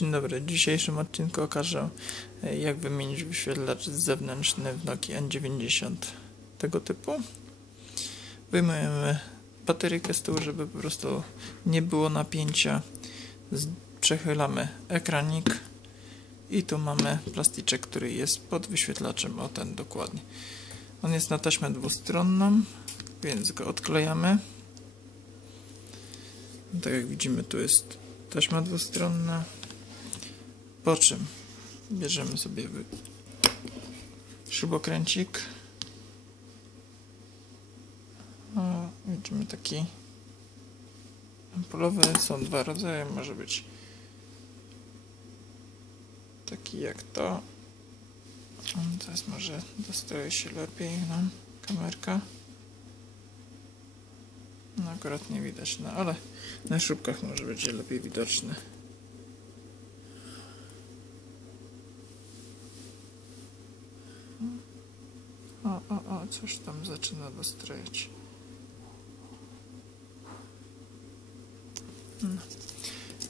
Dzień dobry. W dzisiejszym odcinku okażę, jak wymienić wyświetlacz zewnętrzny w Nokia N90 tego typu. Wyjmujemy baterykę z tyłu, żeby po prostu nie było napięcia. Przechylamy ekranik i tu mamy plasticzek, który jest pod wyświetlaczem, o ten dokładnie. On jest na taśmę dwustronną, więc go odklejamy. Tak jak widzimy, tu jest taśma dwustronna. Po czym bierzemy sobie śrubokręcik. Widzimy taki ampulowy. Są dwa rodzaje. Może być taki jak to. Teraz może dostaje się lepiej nam kamerka. No akurat nie widać, no ale na śrubkach może będzie lepiej widoczny. O, o, o, coś tam zaczyna dostrojać. No.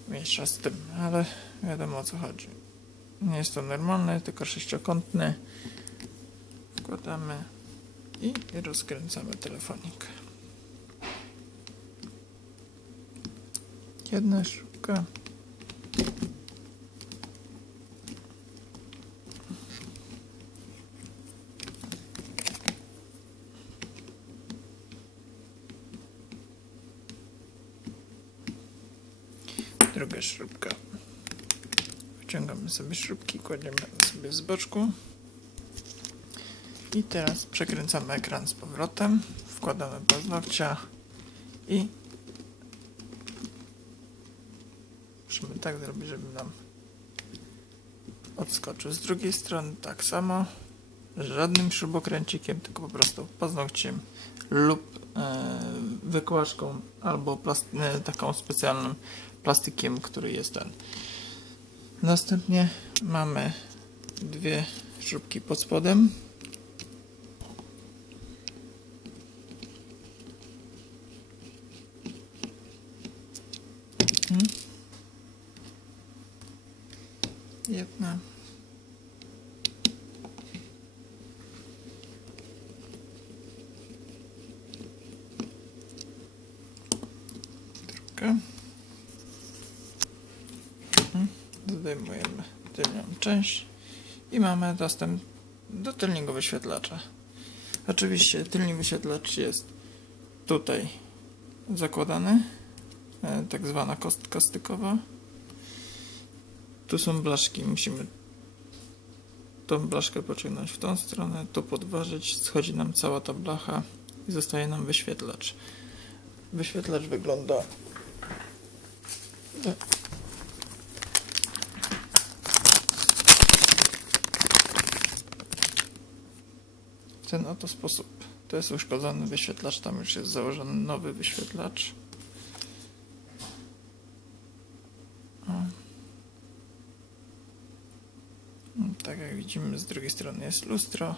Mniejsza z tym, ale wiadomo o co chodzi. Nie jest to normalne, tylko sześciokątny. Wkładamy i rozkręcamy telefonik. Jedna sztuka. Druga śrubka. Wyciągamy sobie śrubki, kładziemy sobie z boczku. I teraz przekręcamy ekran z powrotem, wkładamy paznokcia i Musimy tak zrobić, żeby nam odskoczył. Z drugiej strony tak samo, żadnym śrubokręcikiem, tylko po prostu paznokciem lub e, wykładką albo e, taką specjalnym plastikiem, który jest ten. Następnie mamy dwie śrubki pod spodem. Hmm. Jedna. Druga. Zdejmujemy tylną część i mamy dostęp do tylnego wyświetlacza. Oczywiście tylny wyświetlacz jest tutaj zakładany, e, tak zwana kostka stykowa. Tu są blaszki, musimy tą blaszkę pociągnąć w tą stronę, to podważyć, schodzi nam cała ta blacha i zostaje nam wyświetlacz. Wyświetlacz wygląda w ten oto sposób. To jest uszkodzony wyświetlacz, tam już jest założony nowy wyświetlacz. Tak jak widzimy, z drugiej strony jest lustro,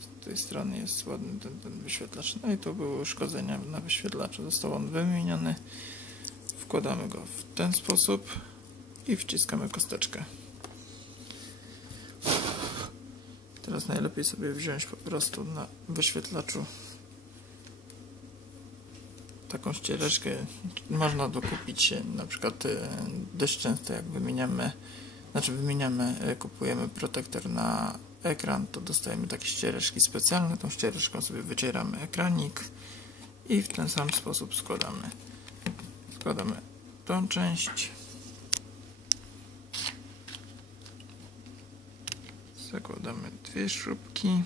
z tej strony jest ładny ten, ten wyświetlacz. No i tu były uszkodzenia na wyświetlaczu. Został on wymieniony. Wkładamy go w ten sposób i wciskamy kosteczkę. Teraz najlepiej sobie wziąć po prostu na wyświetlaczu taką ściereczkę. Można dokupić na przykład e, dość często jak wymieniamy znaczy wymieniamy, e, kupujemy protektor na ekran, to dostajemy takie ściereczki specjalne. Tą ściereczką sobie wycieramy ekranik i w ten sam sposób składamy. Składamy tą część. Zakładamy dwie śrubki.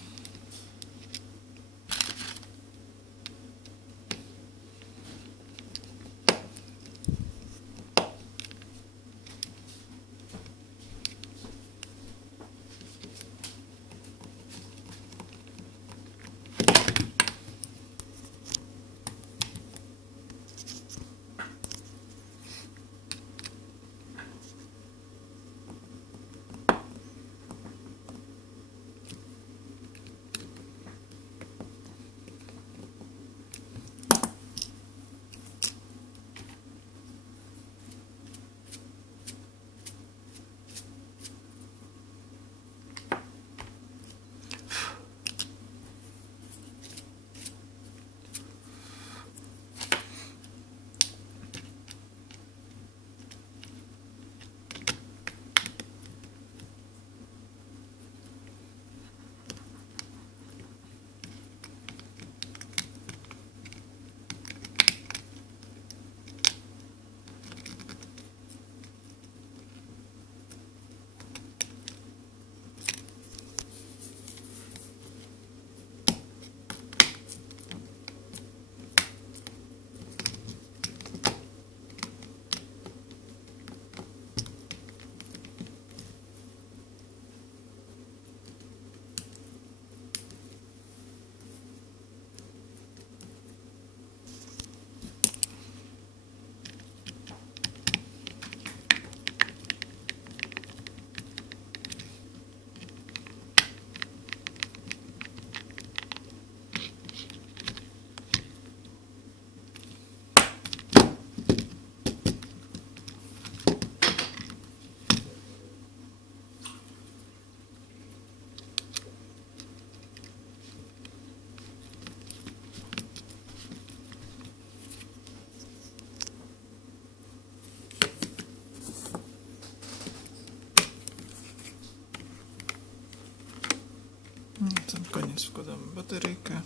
Więc wkładamy bateryjkę.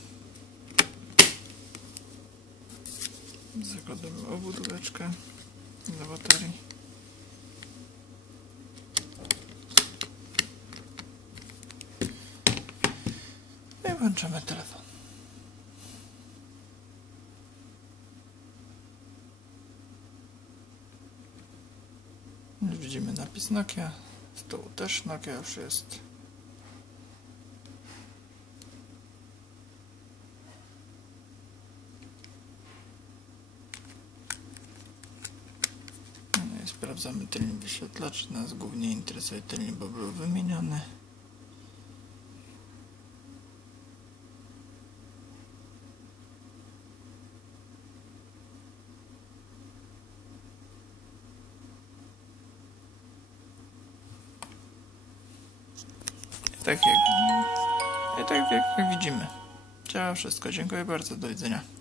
Zakładamy obudóweczkę do baterii. I włączamy telefon. Widzimy napis Nokia. Z tyłu też Nokia już jest. No i sprawdzamy tylny wyświetlacz. Nas głównie interesuje tylny, bo był wymieniony. Tak jak, tak jak widzimy. Działa wszystko. Dziękuję bardzo. Do widzenia.